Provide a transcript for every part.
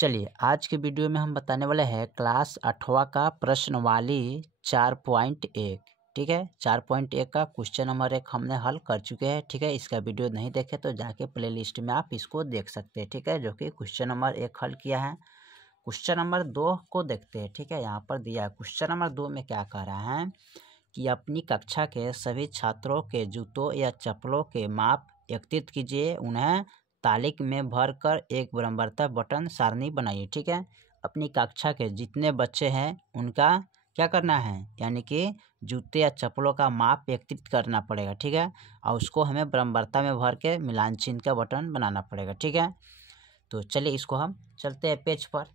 चलिए आज के वीडियो में हम बताने वाले हैं क्लास 8वां का प्रश्नवाली 4.1। ठीक है, 4.1 का क्वेश्चन नंबर 1 हमने हल कर चुके हैं। ठीक है, इसका वीडियो नहीं देखे तो जाके प्लेलिस्ट में आप इसको देख सकते हैं। ठीक है, जो कि क्वेश्चन नंबर 1 हल किया है। क्वेश्चन नंबर 2 को देखते हैं। ठीक है, यहाँ पर दिया है क्वेश्चन नंबर 2 में क्या कह रहा है कि अपनी कक्षा के सभी छात्रों के जूतों या चप्पलों के माप एकत्रित कीजिए, उन्हें तालिका में भरकर एक बराबरता बटन सारणी बनाइए। ठीक है, अपनी कक्षा के जितने बच्चे हैं उनका क्या करना है, यानी कि जूते या चप्पलों का माप एकत्रित करना पड़ेगा। ठीक है, और उसको हमें बराबरता में भर के मिलान चिन्ह का बटन बनाना पड़ेगा। ठीक है, तो चलिए इसको हम चलते हैं पेज पर।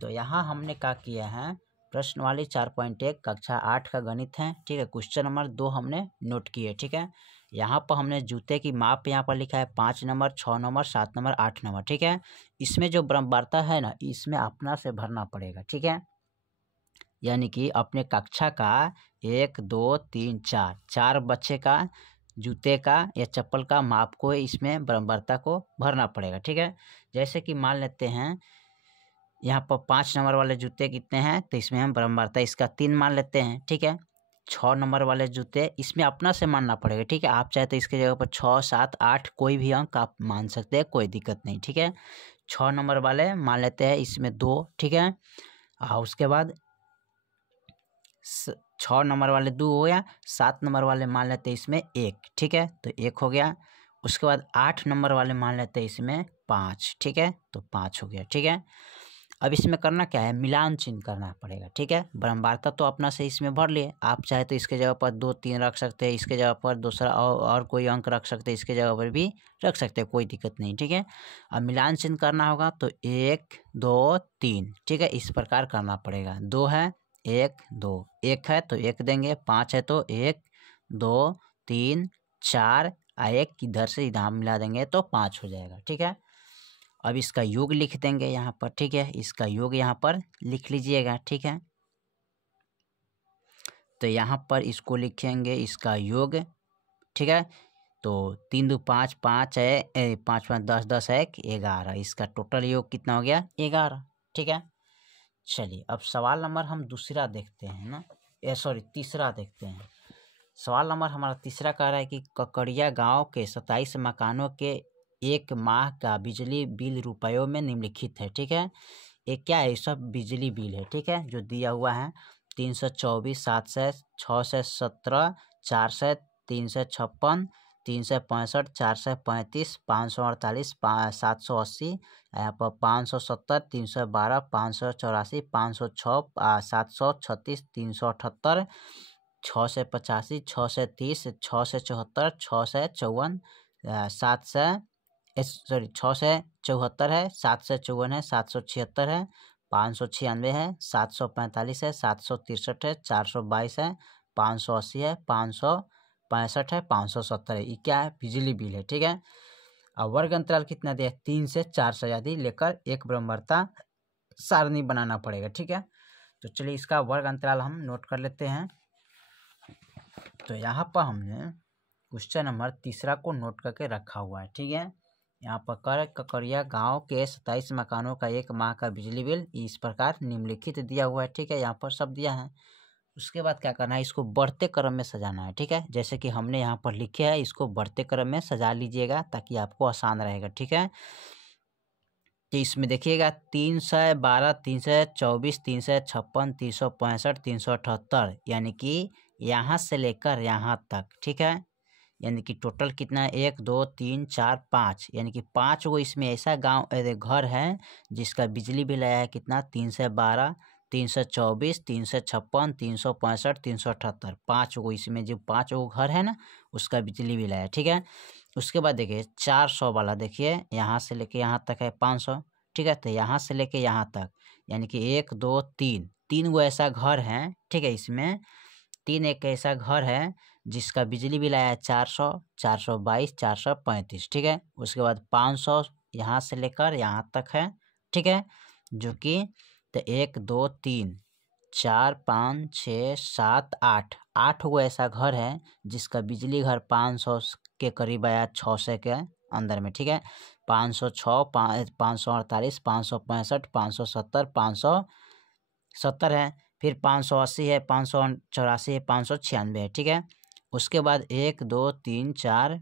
तो यहाँ हमने क्या किया है, प्रश्नवाली 4.1 कक्षा 8 का गणित है। ठीक है, क्वेश्चन नंबर 2 हमने नोट किए। ठीक है, यहाँ पर हमने जूते की माप यहाँ पर लिखा है 5 नंबर, 6 नंबर, 7 नंबर, 8 नंबर। ठीक है, इसमें जो बराबरता है ना, इसमें अपना से भरना पड़ेगा। ठीक है, यानी कि अपने कक्षा का 1 2 3 4 बच्चे का जूते का या चप्पल का माप को इसमें बराबरता को भरना पड़ेगा। ठीक है, जैसे कि मान लेते हैं यहाँ पर 5 नंबर वाले जूते कितने हैं, तो इसमें हम बराबरता इसका 3 मान लेते हैं। ठीक है, 6 नंबर वाले जूते इसमें अपना से मानना पड़ेगा। ठीक है, आप चाहे तो इसके जगह पर 6 7 8 कोई भी अंक आप मान सकते हैं, कोई दिक्कत नहीं। ठीक है, 6 नंबर वाले मान लेते हैं इसमें 2। ठीक है, और उसके बाद 6 नंबर वाले 2 हो गया, 7 नंबर वाले मान लेते हैं इसमें 1। ठीक है, तो 1 हो गया। उसके बाद 8 नंबर वाले मान लेते हैं इसमें 5। ठीक है, तो 5 हो गया। ठीक है, अब इसमें करना क्या है, मिलान चिन्ह करना पड़ेगा। ठीक है, बराबरता तो अपना से इसमें भर लिए, आप चाहे तो इसके जगह पर 2 3 रख सकते हैं, इसके जगह पर दूसरा और कोई अंक रख सकते हैं, इसके जगह पर भी रख सकते हैं, कोई दिक्कत नहीं। ठीक है, अब मिलान चिन्ह करना होगा तो 1 2 3। ठीक है, इस प्रकार करना पड़ेगा। 2 है 1 2, 1 है तो 1 देंगे, 5 है तो 1 2 3 4, 1 इधर से इधर मिला देंगे तो 5 हो जाएगा। ठीक है, अब इसका योग लिख देंगे यहाँ पर। ठीक है, इसका योग यहाँ पर लिख लीजिएगा। ठीक है, तो यहाँ पर इसको लिखेंगे इसका योग। ठीक है, तो 3 2 5 5 है, 5 5 10 10 है 11, इसका टोटल योग कितना हो गया 11। ठीक है, चलिए अब सवाल नंबर हम दूसरा देखते हैं ना, तीसरा देखते हैं। सवाल नंबर हमारा तीसरा कह रहा है कि ककड़िया गांव के 27 मकानों के 1 माह का बिजली बिल रुपयों में निम्नलिखित है। ठीक है, ये क्या है, सब बिजली बिल है। ठीक है, जो दिया हुआ है 324 700 617 400 356 365 435 548 780, यहाँ पर 570 312 584 506 736 378 685 630 674 654 674 है, 754 है, 776 है, 596 है, 745 है, 763 है, 422 है, 580 है, 565 है, 570 है। ये क्या है, बिजली बिल है। ठीक है, और वर्ग अंतराल कितना दिया, 3 से 4 सजाती लेकर एक बराबरता सारणी बनाना पड़ेगा। ठीक है, तो चलिए इसका वर्ग अंतराल हम नोट कर लेते हैं। तो यहाँ पर हमने क्वेश्चन नंबर तीसरा को नोट करके रखा हुआ है। ठीक है, यहाँ पर कर ककड़िया गांव के 27 मकानों का 1 माह का बिजली बिल इस प्रकार निम्नलिखित दिया हुआ है। ठीक है, यहाँ पर सब दिया है। उसके बाद क्या करना है, इसको बढ़ते क्रम में सजाना है। ठीक है, जैसे कि हमने यहाँ पर लिखे है, इसको बढ़ते क्रम में सजा लीजिएगा ताकि आपको आसान रहेगा। ठीक है, तो इसमें देखिएगा 312 324 356 365 378, यानी कि यहाँ से लेकर यहाँ तक। ठीक है, यानी कि टोटल कितना है, 1 2 3 4 5, यानी कि 5 गो इसमें ऐसा घर है जिसका बिजली बिल आया है कितना, 312 324 356 365 378, 5 गो इसमें जो 5 गो घर है ना, उसका बिजली बिल आया। ठीक है, उसके बाद देखिए 400 वाला, देखिए यहाँ से लेके यहाँ तक है 500। ठीक है, तो यहाँ से लेके यहाँ तक, यानी कि 1 2 3 गो ऐसा घर है। ठीक है, इसमें 3 एक ऐसा घर है जिसका बिजली बिल आया है 400 422 435। ठीक है, उसके बाद 500 यहाँ से लेकर यहाँ तक है। ठीक है, जो कि तो 1 2 3 4 5 6 7 8 गो ऐसा घर है जिसका बिजली घर 500 के करीब आया, 600 के अंदर में। ठीक है, 506, 548, 565, 570, 570 है। फिर 580 है, 584 है, 596 है। ठीक है, उसके बाद 1 2 3 4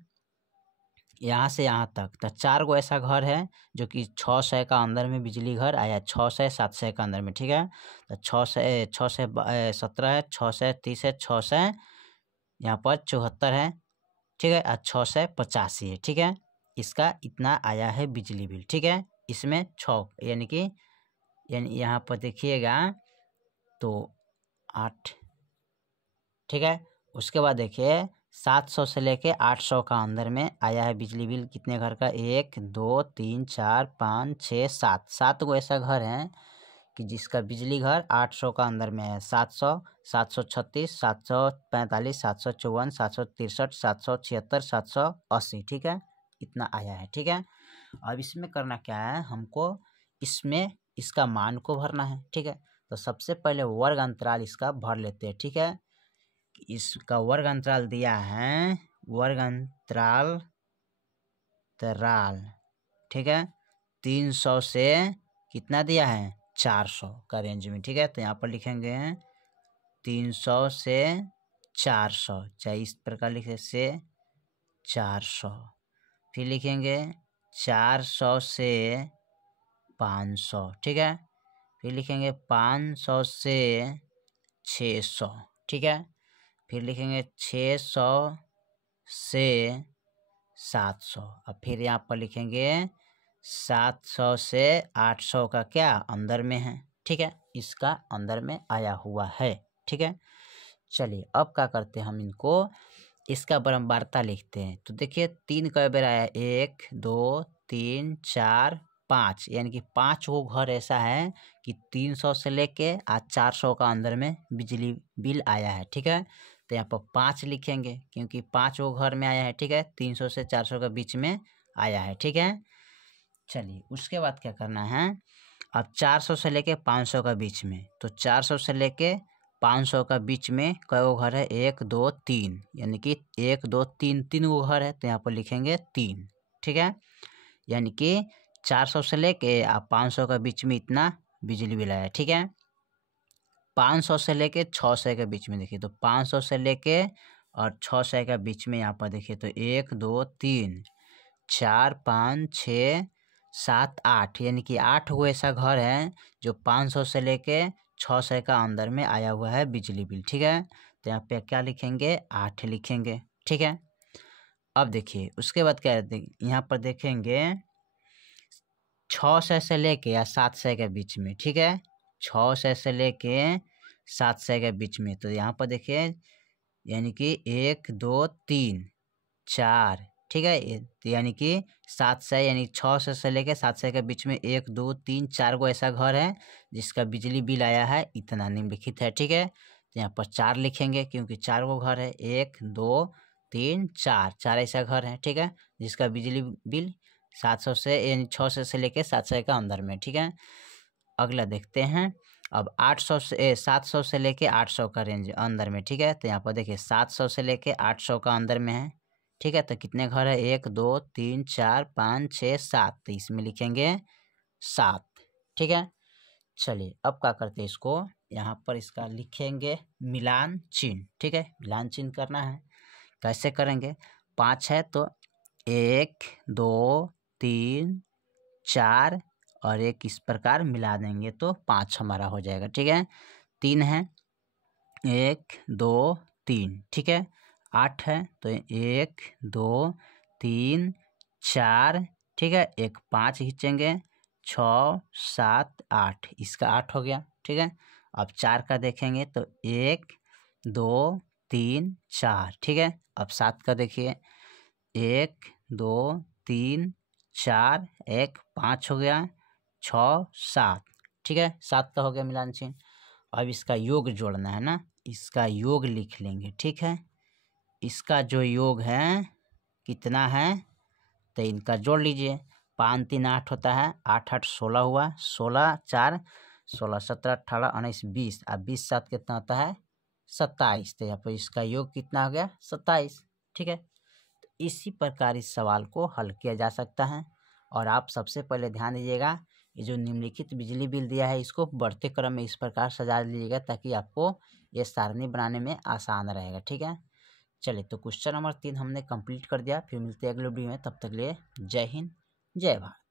यहाँ से यहाँ तक तो 4 गो ऐसा घर है जो कि 600 का अंदर में बिजली घर आया, 600 700 का अंदर में। ठीक है, तो 617 है, 630 है, 600 यहाँ पर 74 है। ठीक है, और 685 है। ठीक है, इसका इतना आया है बिजली बिल। ठीक है, इसमें 6 यानी यहाँ पर देखिएगा तो 8। ठीक है, उसके बाद देखिए 700 से लेके 800 का अंदर में आया है बिजली बिल कितने घर का, 1 2 3 4 5 6 7 7 गो ऐसा घर है कि जिसका बिजली घर 800 का अंदर में है। 700, 736, 745, 754, 763, 776, 780। ठीक है, इतना आया है। ठीक है, अब इसमें करना क्या है, हमको इसमें इसका मान को भरना है। ठीक है, तो सबसे पहले वर्ग अंतराल इसका भर लेते हैं। ठीक है, इसका वर्ग अंतराल दिया है, वर्ग अंतराल तराल। ठीक है, 300 से कितना दिया है, 400 का रेंज में। ठीक है, तो यहाँ पर लिखेंगे 300 से 400, चाहे इस प्रकार लिखे से 400। फिर लिखेंगे 400 से 500। ठीक है, फिर लिखेंगे 500 से 600। ठीक है, फिर लिखेंगे 600 से 700। अब फिर यहाँ पर लिखेंगे 700 से 800 का क्या अंदर में है। ठीक है, इसका अंदर में आया हुआ है। ठीक है, चलिए अब क्या करते हैं, हम इनको इसका बारंबारता लिखते हैं। तो देखिए 3 कई बार आया, 1 2 3 4 5, यानी कि 5 गो घर ऐसा है कि 300 से लेके आज 400 का अंदर में बिजली बिल आया है। ठीक है, तो यहाँ पर 5 लिखेंगे क्योंकि 5 गो घर में आया है। ठीक है, 300 से 400 के बीच में आया है। ठीक है, चलिए उसके बाद क्या करना है, अब 400 से लेके 500 का बीच में, तो 400 से लेके 500 का बीच में कई गो घर है, 1 2 3, यानी कि 1 2 3 3 गो घर है, तो यहाँ पर लिखेंगे 3। ठीक है, यानी कि 400 से लेके आप 500 का बीच में इतना बिजली बिल आया। ठीक है, 500 से लेके 600 के बीच में देखिए, तो 500 से लेके और 600 के बीच में यहाँ पर देखिए तो 1 2 3 4 5 6 7 8, यानी कि 8 गो ऐसा घर है जो 500 से लेके 600 का अंदर में आया हुआ है बिजली बिल। ठीक है, तो यहाँ पे क्या लिखेंगे, 8 लिखेंगे। ठीक है, अब देखिए उसके बाद क्या है, यहाँ पर देखेंगे 600 से लेके या 700 के बीच में। ठीक है, 600 से लेके 700 के बीच में, तो यहाँ पर देखिए यानी कि 1 2 3 4। ठीक है, यानी कि 700 यानी 600 से लेके 700 के बीच में 1 2 3 4 गो ऐसा घर है जिसका बिजली बिल आया है इतना निम्नलिखित है। ठीक है, तो यहाँ पर 4 लिखेंगे क्योंकि 4 गो घर है, 1 2 3 4 4 ऐसा घर है। ठीक है, जिसका बिजली बिल 700 से यानी 600 से लेके 700 का अंदर में। ठीक है, अगला देखते हैं, अब 800 से 700 से लेके 800 का रेंज अंदर में। ठीक है, तो यहाँ पर देखिए 700 से लेके 800 का अंदर में है। ठीक है, तो कितने घर है, 1 2 3 4 5 6 7, तो इसमें लिखेंगे 7। ठीक है, चलिए अब क्या करते हैं, इसको यहाँ पर इसका लिखेंगे मिलान चिन्ह। ठीक है, मिलान चिन्ह करना है, कैसे करेंगे, 5 है तो 1 2 3 4 और 1 इस प्रकार मिला देंगे तो 5 हमारा हो जाएगा। ठीक है, 3 है, 1 2 3। ठीक है, 8 है तो 1 2 3 4। ठीक है, एक 5 खींचेंगे, 6 7 8, इसका 8 हो गया। ठीक है, अब 4 का देखेंगे तो 1 2 3 4। ठीक है, अब 7 का देखिए, 1 2 3 4 1 5 हो गया, 6 7। ठीक है, 7 का हो गया मिलान चिन्ह। अब इसका योग जोड़ना है ना, इसका योग लिख लेंगे। ठीक है, इसका जो योग है कितना है, तो इनका जोड़ लीजिए, 5 3 8 होता है, 8 8 16 हुआ, 16 4 16 17 18 19 20, और 20 7 कितना होता है, 27। तो यहाँ पर इसका योग कितना हो गया, 27। ठीक है, तो इसी प्रकार इस सवाल को हल किया जा सकता है। और आप सबसे पहले ध्यान दीजिएगा, ये जो निम्नलिखित बिजली बिल दिया है इसको बढ़ते क्रम में इस प्रकार सजा लीजिएगा ताकि आपको ये सारणी बनाने में आसान रहेगा। ठीक है, चलिए तो क्वेश्चन नंबर 3 हमने कंप्लीट कर दिया। फिर मिलते हैं अगले वीडियो में, तब तक के लिए जय हिंद जय भारत।